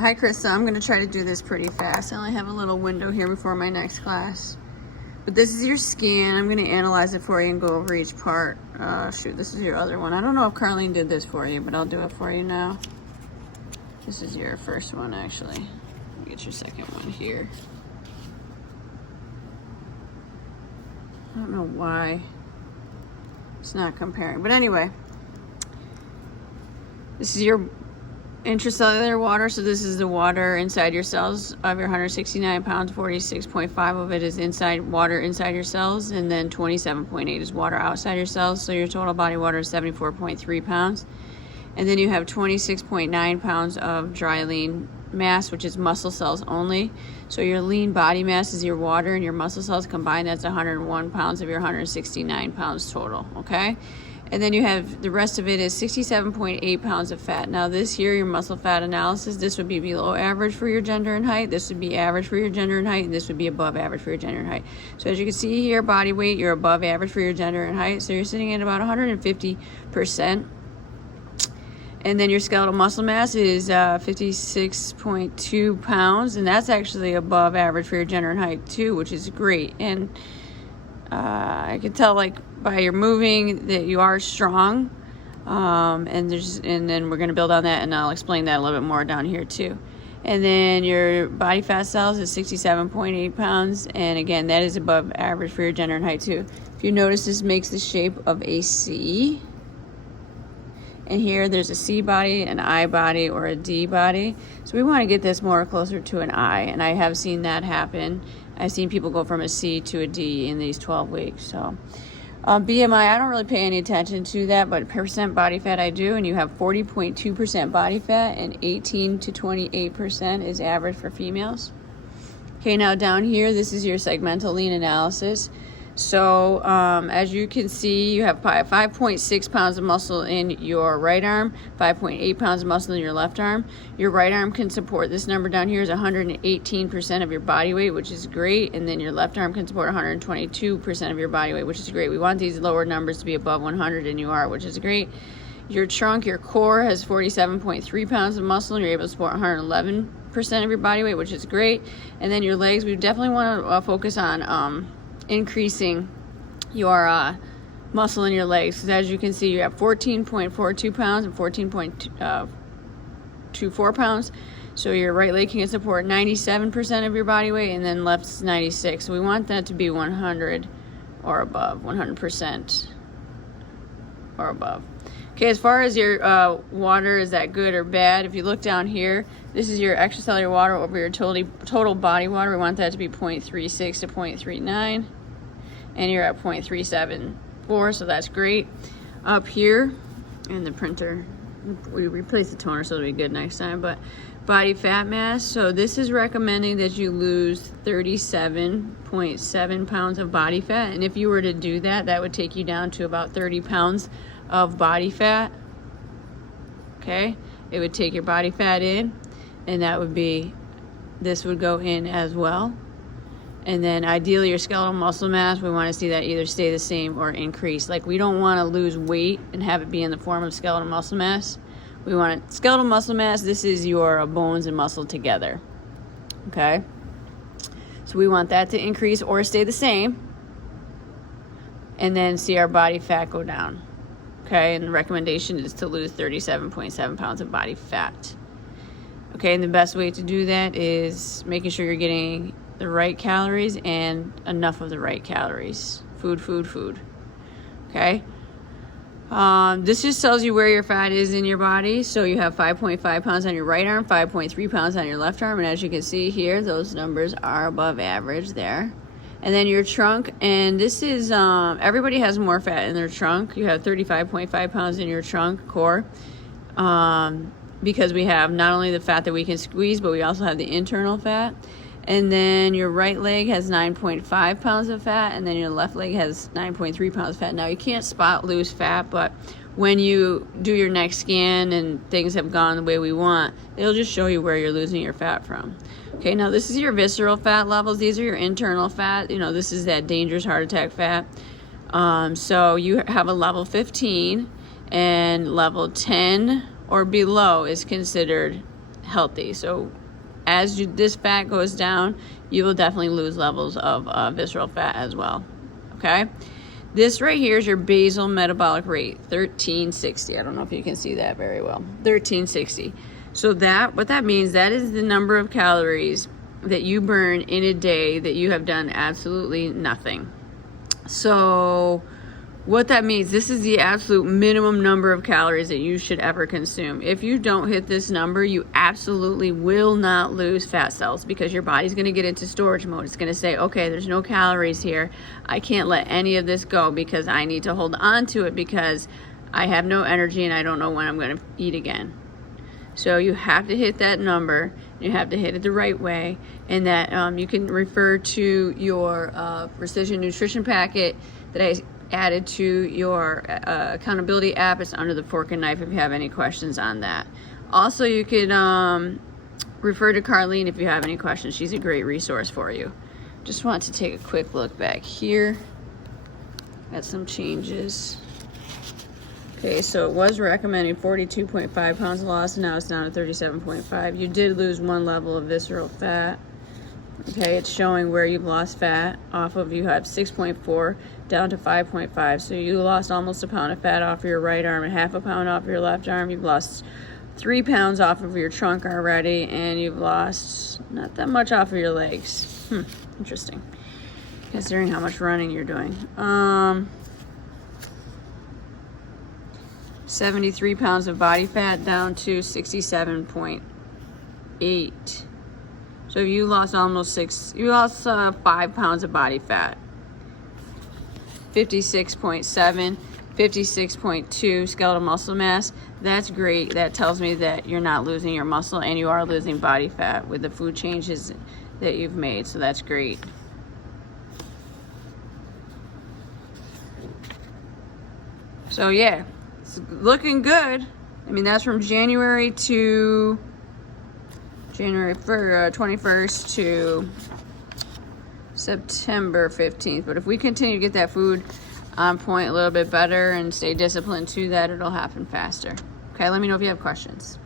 Hi, Krista. I'm going to try to do this pretty fast. I only have a little window here before my next class. But this is your scan. I'm going to analyze it for you and go over each part. Shoot, this is your other one. I don't know if Carlene did this for you, but I'll do it for you now. This is your first one, actually. Let me get your second one here. I don't know why it's not comparing. But anyway, this is your intracellular water. So this is the water inside your cells. Of your 169 pounds, 46.5 of it is water inside your cells, and then 27.8 is water outside your cells. So your total body water is 74.3 pounds. And then you have 26.9 pounds of dry lean mass, which is muscle cells only. So your lean body mass is your water and your muscle cells combined. That's 101 pounds of your 169 pounds total, okay? And then you have the rest of it is 67.8 pounds of fat. Now this here, your muscle fat analysis, this would be below average for your gender and height. This would be average for your gender and height, and this would be above average for your gender and height. So as you can see here, body weight, you're above average for your gender and height. So you're sitting at about 150%. And then your skeletal muscle mass is 56.2 pounds, and that's actually above average for your gender and height too, which is great. And I can tell, like, by your moving that you are strong, and then we're going to build on that, and I'll explain that a little bit more down here too. And then your body fat cells is 67.8 pounds, and again, that is above average for your gender and height too. If you notice, this makes the shape of a C. And here there's a C body, an I body, or a D body. So we want to get this more closer to an I, and I have seen that happen. I've seen people go from a C to a D in these 12 weeks. So BMI, I don't really pay any attention to that, but percent body fat I do, and you have 40.2% body fat, and 18 to 28% is average for females. Okay, now down here, this is your segmental lean analysis. So as you can see, you have 5.6 pounds of muscle in your right arm, 5.8 pounds of muscle in your left arm. Your right arm can support, this number down here is 118% of your body weight, which is great. And then your left arm can support 122% of your body weight, which is great. We want these lower numbers to be above 100, and you are, which is great. Your trunk, your core has 47.3 pounds of muscle, and you're able to support 111% of your body weight, which is great. And then your legs, we definitely want to focus on increasing your muscle in your legs, because as you can see, you have 14.42 pounds and 14.24 pounds. So your right leg can support 97% of your body weight, and then left is 96. So we want that to be 100 or above, 100% or above. Okay, as far as your water, is that good or bad? If you look down here, this is your extracellular water over your total body water. We want that to be 0.36 to 0.39. And you're at 0.374, so that's great. Up here, and the printer, we replaced the toner, so it'll be good next time, but body fat mass, so this is recommending that you lose 37.7 pounds of body fat, and if you were to do that, that would take you down to about 30 pounds of body fat, okay? It would take your body fat in, and that would be, this would go in as well. And then ideally your skeletal muscle mass, we want to see that either stay the same or increase. Like, we don't want to lose weight and have it be in the form of skeletal muscle mass. We want it, skeletal muscle mass, this is your bones and muscle together, okay? So we want that to increase or stay the same, and then see our body fat go down, okay? And the recommendation is to lose 37.7 pounds of body fat. Okay, and the best way to do that is making sure you're getting the right calories and enough of the right calories. Food. Okay? This just tells you where your fat is in your body. So you have 5.5 pounds on your right arm, 5.3 pounds on your left arm, and as you can see here, those numbers are above average there. And then your trunk, and this is, everybody has more fat in their trunk. You have 35.5 pounds in your trunk core. Because we have not only the fat that we can squeeze, but we also have the internal fat. And then your right leg has 9.5 pounds of fat, and then your left leg has 9.3 pounds of fat. Now, you can't spot lose fat, but when you do your next scan and things have gone the way we want, it'll just show you where you're losing your fat from. Okay, now this is your visceral fat levels. These are your internal fat. You know, this is that dangerous heart attack fat. So you have a level 15, and level 10 or below is considered healthy. So as this fat goes down, you will definitely lose levels of visceral fat as well. Okay, this right here is your basal metabolic rate, 1360. I don't know if you can see that very well. 1360. So what that means, that is the number of calories that you burn in a day that you have done absolutely nothing. So what that means, this is the absolute minimum number of calories that you should ever consume. If you don't hit this number, you absolutely will not lose fat cells, because your body's going to get into storage mode. It's going to say, okay, there's no calories here. I can't let any of this go because I need to hold on to it because I have no energy and I don't know when I'm going to eat again. So you have to hit that number. You have to hit it the right way, and that you can refer to your precision nutrition packet that I added to your accountability app. It's under the fork and knife if you have any questions on that. Also, you can refer to Carlene if you have any questions. She's a great resource for you. Just want to take a quick look back here at some changes. Okay, so it was recommending 42.5 pounds loss, and now it's down to 37.5. You did lose 1 level of visceral fat. Okay, it's showing where you've lost fat off of. You have 6.4 down to 5.5. So you lost almost a pound of fat off of your right arm and half a pound off your left arm. You've lost 3 pounds off of your trunk already, and you've lost not that much off of your legs. Interesting, considering how much running you're doing. 73 pounds of body fat down to 67.8. So you lost almost 5 pounds of body fat. 56.7, 56.2 skeletal muscle mass. That's great. That tells me that you're not losing your muscle and you are losing body fat with the food changes that you've made. So that's great. So yeah, it's looking good. I mean, that's from January 21st to September 15th. But if we continue to get that food on point a little bit better and stay disciplined to that, it'll happen faster. Okay, let me know if you have questions.